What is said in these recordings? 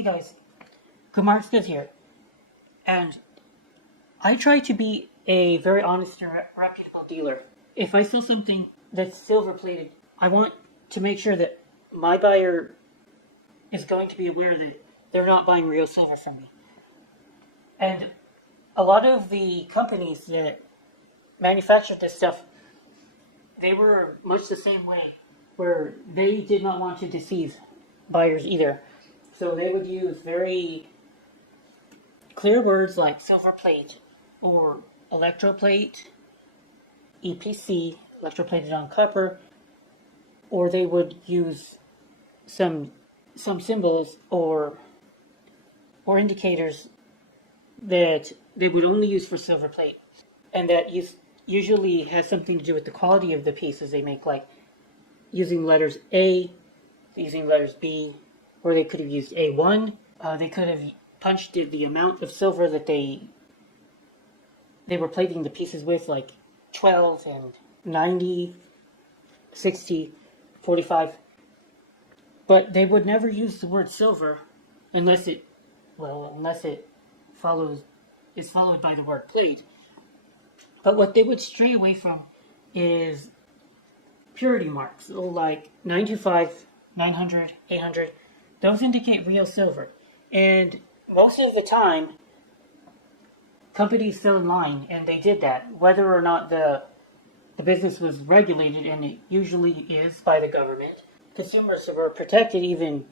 Hey guys, Good here, and I try to be a very honest and reputable dealer. If I sell something that's silver plated, I want to make sure that my buyer is going to be aware that they're not buying real silver from me. And a lot of the companies that manufactured this stuff, they were much the same way, where they did not want to deceive buyers either. So they would use very clear words like silver plate or electroplate, EPC, electroplated on copper, or they would use some symbols or indicators that they would only use for silver plate, and that usually has something to do with the quality of the pieces they make, like using letters A, using letters B, or they could have used A1. They could have punched the amount of silver that they were plating the pieces with, like 12 and 90, 60, 45. But they would never use the word silver unless it is followed by the word plate. But what they would stray away from is purity marks, like 925, 900, 800. Those indicate real silver. And most of the time, companies fell in line, and they did that, whether or not the business was regulated, and it usually is by the government. Consumers were protected even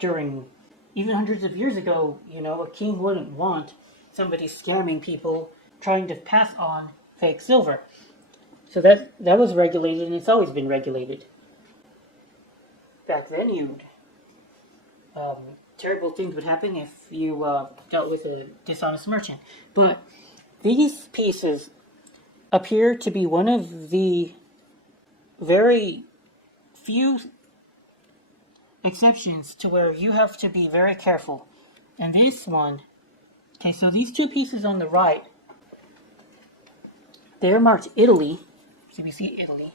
hundreds of years ago. A king wouldn't want somebody scamming people, trying to pass on fake silver. So that was regulated, and it's always been regulated. Back then, terrible things would happen if you dealt with a dishonest merchant. But these pieces appear to be one of the very few exceptions to where you have to be very careful. And this one, okay, so these two pieces on the right, they're marked Italy. So we see Italy.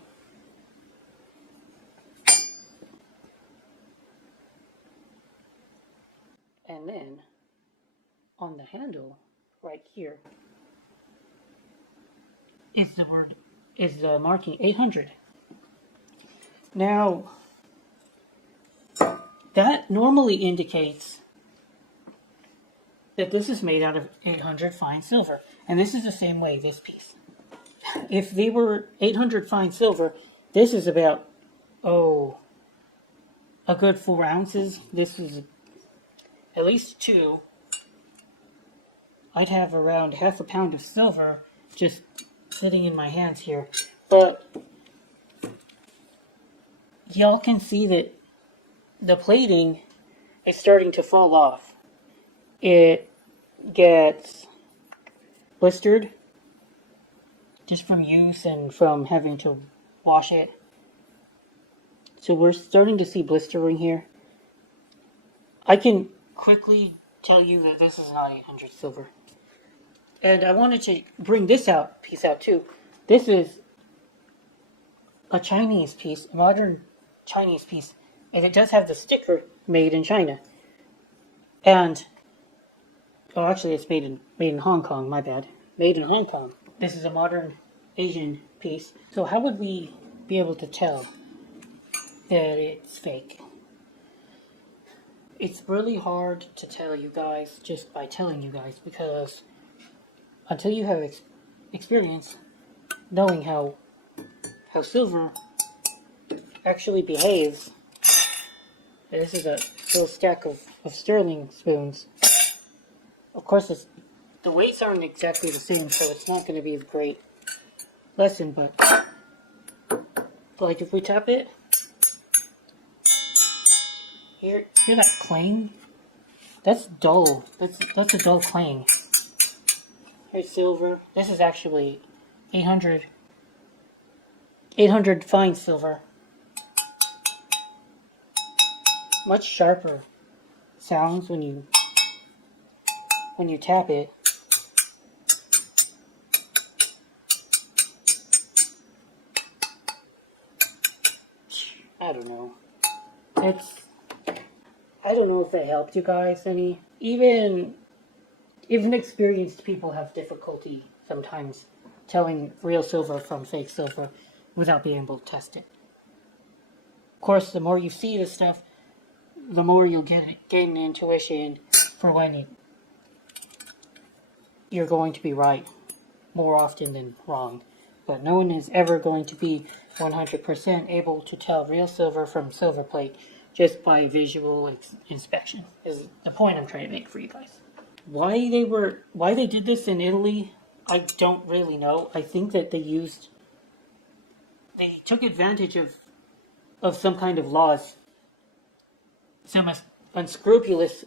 And then on the handle right here is the marking 800. Now, that normally indicates that this is made out of 800 fine silver. And this is the same way, this piece. If they were 800 fine silver, this is about, a good 4 ounces. This is at least 2. I'd have around half a pound of silver just sitting in my hands here. But y'all can see that the plating is starting to fall off. It gets blistered just from use and from having to wash it. So we're starting to see blistering here. I can quickly tell you that this is not 800 silver. And I wanted to bring this piece out too. This is a Chinese piece, a modern Chinese piece, and it does have the sticker made in China. And actually it's made in Hong Kong, my bad. Made in Hong Kong. This is a modern Asian piece. So how would we be able to tell that it's fake? It's really hard to tell you guys just by telling you guys, because until you have experience knowing how silver actually behaves. This is a little stack of sterling spoons. Of course, the weights aren't exactly the same, so it's not going to be a great lesson, but like if we tap it, hear that clang? That's dull. That's a dull clang. Here's silver. This is actually 800 fine silver. Much sharper sounds when you tap it. I don't know. I don't know if it helped you guys any. Even experienced people have difficulty sometimes telling real silver from fake silver without being able to test it. Of course, the more you see this stuff, the more you'll gain an intuition for when you're going to be right more often than wrong. But no one is ever going to be 100% able to tell real silver from silver plate just by visual inspection, is the point I'm trying to make for you guys. Why they did this in Italy, I don't really know. I think that they took advantage of some kind of laws. Some unscrupulous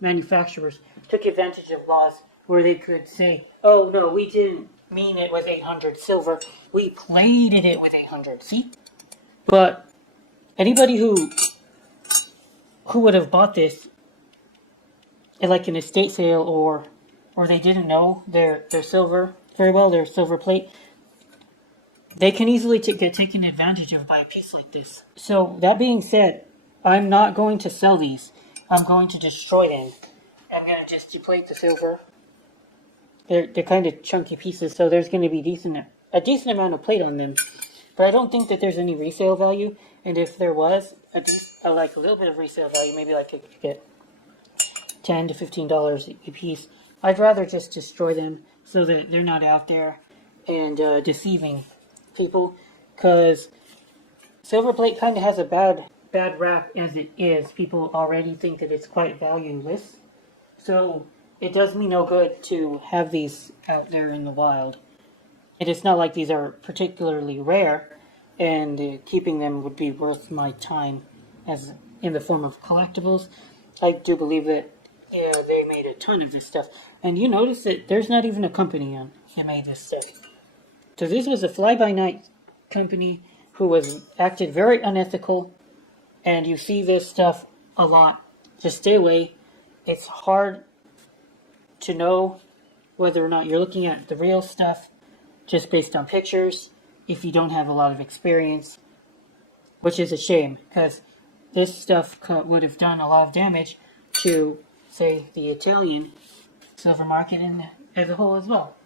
manufacturers took advantage of laws where they could say, "Oh no, we didn't mean it was 800 silver. We plated it with 800." See, but anybody who would have bought this at like an estate sale, or they didn't know their silver very well, their silver plate, they can easily get taken advantage of by a piece like this. So that being said, I'm not going to sell these. I'm going to destroy them. I'm going to just deplate the silver. They're kind of chunky pieces, so there's going to be a decent amount of plate on them. But I don't think that there's any resale value. And if there was a little bit of resale value, maybe like you could get $10 to $15 a piece, I'd rather just destroy them so that they're not out there and deceiving people. Because silver plate kind of has a bad rap as it is. People already think that it's quite valueless. So it does me no good to have these out there in the wild. It is not like these are particularly rare, and keeping them would be worth my time as in the form of collectibles. I do believe that they made a ton of this stuff. And you notice that there's not even a company that made this stuff. So this was a fly-by-night company who acted very unethical, and you see this stuff a lot. Just stay away. It's hard to know whether or not you're looking at the real stuff just based on pictures if you don't have a lot of experience, which is a shame, because this stuff would have done a lot of damage to, say, the Italian silver market as a whole as well.